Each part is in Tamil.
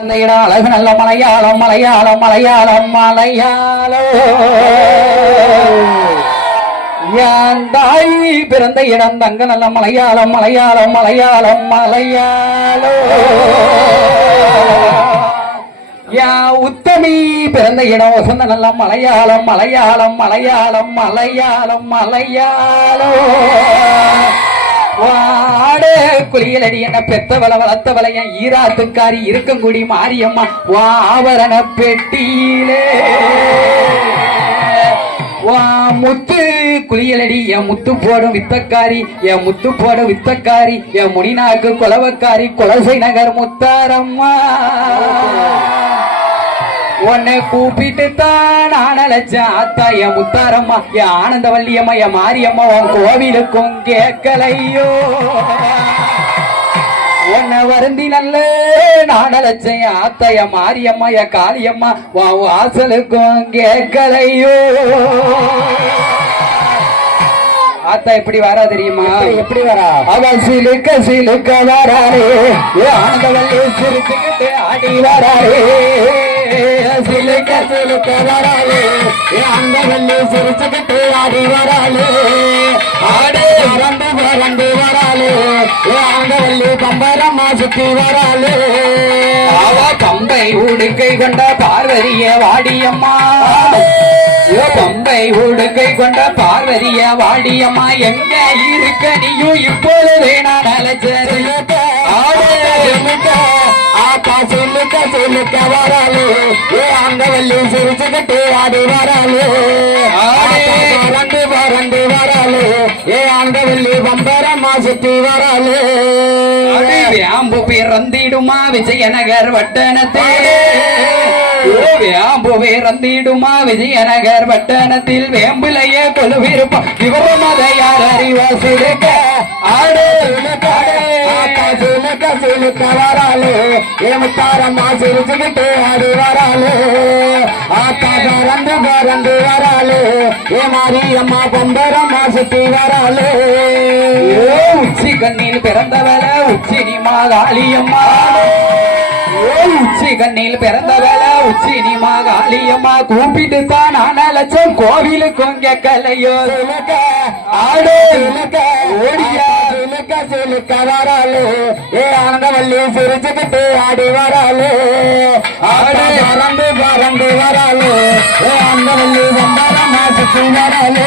அந்த அழகு நல்ல மலையாளம் மலையாளம் மலையாளம் மலையாளம். தாய் பிறந்த இடம் தங்க நல்ல மலையாளம் மலையாளம் மலையாளம் மலையாளம். யா உத்தமி பிறந்த இடம் வசந்த நல்ல மலையாளம் மலையாளம் மலையாளம் மலையாளம் மலையாளம். வாட குளியலடி என்ன பெத்தவள வளர்த்தவள என் ஈராத்துக்காரி இருக்கங்குடி மாரியம்மா வாவரண பெட்டியிலே. வா முத்து குளியலடி என் முத்து போடும் வித்தக்காரி என் முத்து போடும் வித்தக்காரி என் முனிநாக்கு கொலவக்காரி கொலசை நகர் முத்தாரம்மா. உன்னை கூப்பிட்டு தான் நான் அழைச்சேன் அத்தா என் முத்தாரம்மா என் ஆனந்த வள்ளியம்மா என் மாரியம்மா உன் கோவிலுக்கும் கேட்கலையோ? உன்னை வருந்தி நல்ல நான் அழைச்சேன் என் மாரியம்மா என் காளியம்மா உன் வாசலுக்கும் கேட்கலையோ? ஆத்தா எப்படி வரா தெரியுமா? எப்படி வரா? அவன் சிலுக்க சிலுக்க வராரே ஆனந்தவல்லி சிரிச்சுக்கிட்டு ஆடி வராரே சிலுக்க சிலுக்க வராரே ஏ ஆனந்தவல்லி சிரிச்சுக்கிட்டு ஆடி வராளே ஆடே பறந்து பறந்து வராளே ஏ ஆனந்தவல்லி பம்பரம்மா சுத்தி வராளே அவ பம்பை உடுக்கை கொண்ட பார்வதிய வாடியம்மா. பம்பை உடுக்கை கொண்ட பார்வதிய வாடியம்மா எங்க இருக்க நீயும் இப்பொழுது நான் அழைச்சேன் ஆத்தா சொல்லுக்க சொல்லுக்க வராளு ஏ ஆண்டவல்லி சிரிச்சுக்கிட்டு ஆடி வராளு பறந்து பறந்து வராளு ஏ ஆண்டவல்லி பம்பரமா சுத்தி வராளு வேம்பு பிறந்திடுமா விஜயநகர் வட்டணத்தே. வேம்பு பிறந்திடுமா விஜயநகர் வட்டணத்தில் வேம்புலைய கொலுவிருப்பான் விவரமத யார் அறிவா சுருக்க. ஆடு ஆத்தா சுலுக்க சிரிச்சுக்கிட்டு ஆடி வராளு. ஆத்தா பறந்து பறந்து வராளு. ஏ மாரியம்மா பம்பரம்மா சுத்தி வராளு. உச்சி கண்ணில் பிறந்தவள உச்சி உச்சி கண்ணில் பிறந்தவள உச்சி நீ மாகாளியம்மா கூப்பிட்டு தான் நான் அழைச்சோம் கோவிலுக்கும் கேட்கலையோ ஆடு ஓடியா சிலுக்க வராளு. ஏ ஆனந்தவல்லி சிரிச்சுக்கிட்டு ஆடி வராளு. ஆடு. பறந்து பறந்து வராளு. ஏ ஆனந்தவல்லி வந்தாரம்மா சுத்தி வராளு.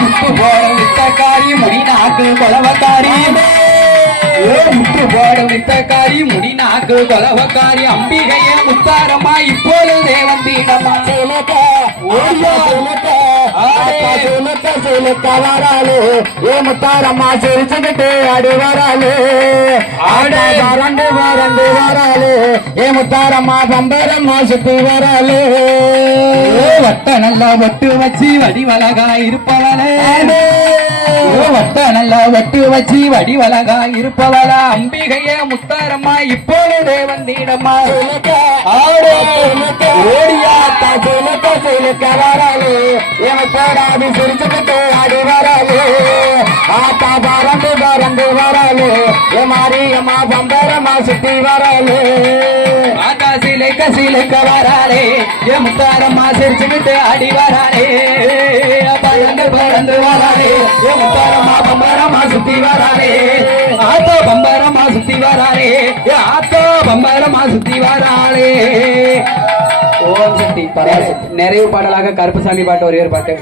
முத்து போட வித்தக்காரி முடி நாக்கு கொலவக்காரி ஏ முத்து போட முடி நாக்கு கொலவக்காரி அம்பிகைய முத்தாரம்மா இப்பொழுதே வந்திடமா. வராளு. ஏ முத்தாரம்மா சிரிச்சுக்கிட்டு ஆடி வராளு. ஆடு. பறந்து பறந்து வராளு. ஏ முத்தாரம்மா பம்பரம்மா சுத்தி வராளு. வட்ட நல்லா வட்டு வச்சு வடிவழகா இருப்பவளே. வட்ட நல்லா வட்டு வச்சு வடிவழகா இருப்பவள. அம்பிகைய முத்தாரம்மா இப்பொழுதே வந்திடம்மா ஓடியா ஆத்தா சிலுக்க சிலுக்க வராளு. ஏ முத்தாராமி சிரிச்சுக்கிட்டு ஆடி வராளு. ஆத்தா பறந்து பறந்து வராளு. ஏ மாரியம்மா பம்பரம்மா சுத்தி வராளு. சிலைக்க சிலைக்க வராளே எம் தாரம்மா சிரிச்சுக்கிட்டு அடி வராளே பறந்து பறந்து வராளே எம் தாரம்மா பம்பரமா சுத்தி வராளே ஆத்தோ பம்பரமா சுத்தி வராளே ஆத்தோ பம்பரமா சுத்தி வராளே. ஓம் சக்தி பரவாயில்ல நிறைவு பாடலாக கருப்புசாமி பாட்டு ஒரே ஒரு பாட்டு